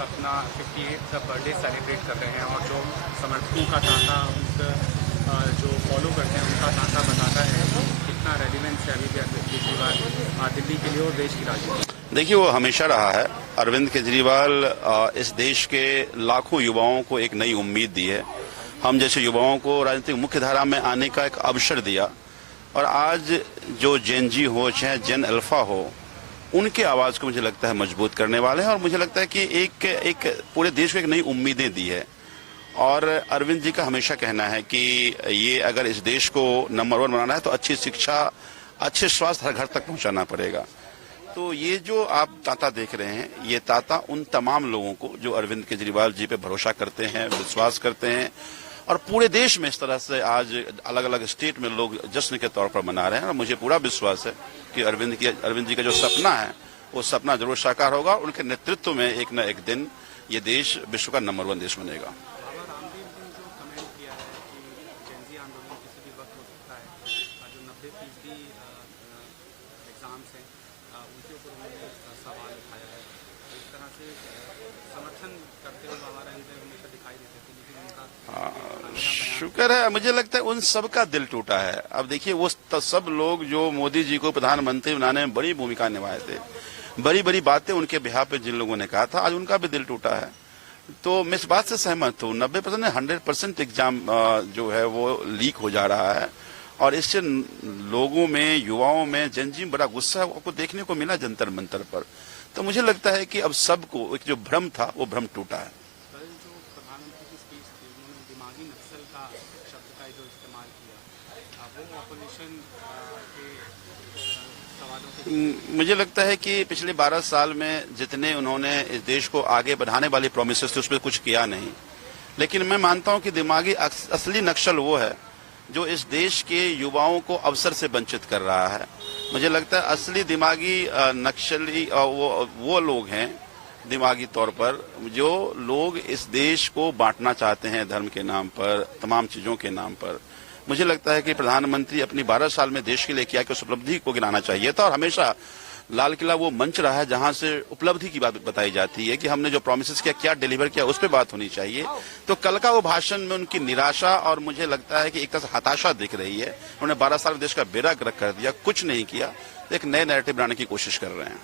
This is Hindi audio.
अपना 58th बर्थडे सेलिब्रेट कर रहे हैं और जो समर्थकों का तांता जो फॉलो करते हैं उनका तांता बताता है कितना रेलिवेंस है अभी भी अरविंद केजरीवाल दिल्ली के लिए और देश की राजनीति। देखिए, वो हमेशा रहा है। अरविंद केजरीवाल इस देश के लाखों युवाओं को एक नई उम्मीद दी है। हम जैसे युवाओं को राजनीतिक मुख्यधारा में आने का एक अवसर दिया और आज जो जेन जी हो चाहे जेन अल्फा हो, उनके आवाज को मुझे लगता है मजबूत करने वाले हैं और मुझे लगता है कि एक पूरे देश को एक नई उम्मीदें दी है। और अरविंद जी का हमेशा कहना है कि ये अगर इस देश को नंबर 1 बनाना है तो अच्छी शिक्षा, अच्छे स्वास्थ्य हर घर तक पहुंचाना पड़ेगा। तो ये जो आप तांता देख रहे हैं, ये तांता उन तमाम लोगों को जो अरविंद केजरीवाल जी पे भरोसा करते हैं, विश्वास करते हैं और पूरे देश में इस तरह से आज अलग अलग स्टेट में लोग जश्न के तौर पर मना रहे हैं। और मुझे पूरा विश्वास है कि अरविंद जी का जो सपना है वो सपना जरूर साकार होगा। उनके नेतृत्व में एक न एक दिन ये देश विश्व का नंबर 1 देश बनेगा। शुक्र है, मुझे लगता है उन सब का दिल टूटा है। अब देखिए, वो सब लोग जो मोदी जी को प्रधानमंत्री बनाने में बड़ी भूमिका निभाए थे, बड़ी बड़ी बातें उनके बिहाफ पे जिन लोगों ने कहा था, आज उनका भी दिल टूटा है। तो मैं इस बात से सहमत हूँ। 90% 100% एग्जाम जो है वो लीक हो जा रहा है और इससे लोगों में, युवाओं में, जनजी में बड़ा गुस्सा आपको देखने को मिला जंतर मंतर पर। तो मुझे लगता है कि अब सबको एक जो भ्रम था वो भ्रम टूटा है। मुझे लगता है कि पिछले 12 साल में जितने उन्होंने इस देश को आगे बढ़ाने वाली प्रोमिसेस थे, उसमें कुछ किया नहीं। लेकिन मैं मानता हूं कि दिमागी असली नक्सल वो है जो इस देश के युवाओं को अवसर से वंचित कर रहा है। मुझे लगता है असली दिमागी नक्सली वो लोग हैं दिमागी तौर पर, जो लोग इस देश को बांटना चाहते हैं धर्म के नाम पर, तमाम चीजों के नाम पर। मुझे लगता है कि प्रधानमंत्री अपनी 12 साल में देश के लिए किया कि उस उपलब्धि को गिनाना चाहिए था और हमेशा लाल किला वो मंच रहा है जहां से उपलब्धि की बात बताई जाती है कि हमने जो प्रॉमिसेस किया, क्या डिलीवर किया, उस पर बात होनी चाहिए। तो कल का वो भाषण में उनकी निराशा और मुझे लगता है कि एक तरह से हताशा दिख रही है। उन्होंने 12 साल में देश का बेड़ा गर्क कर दिया, कुछ नहीं किया, एक नए नैरेटिव बनाने की कोशिश कर रहे हैं।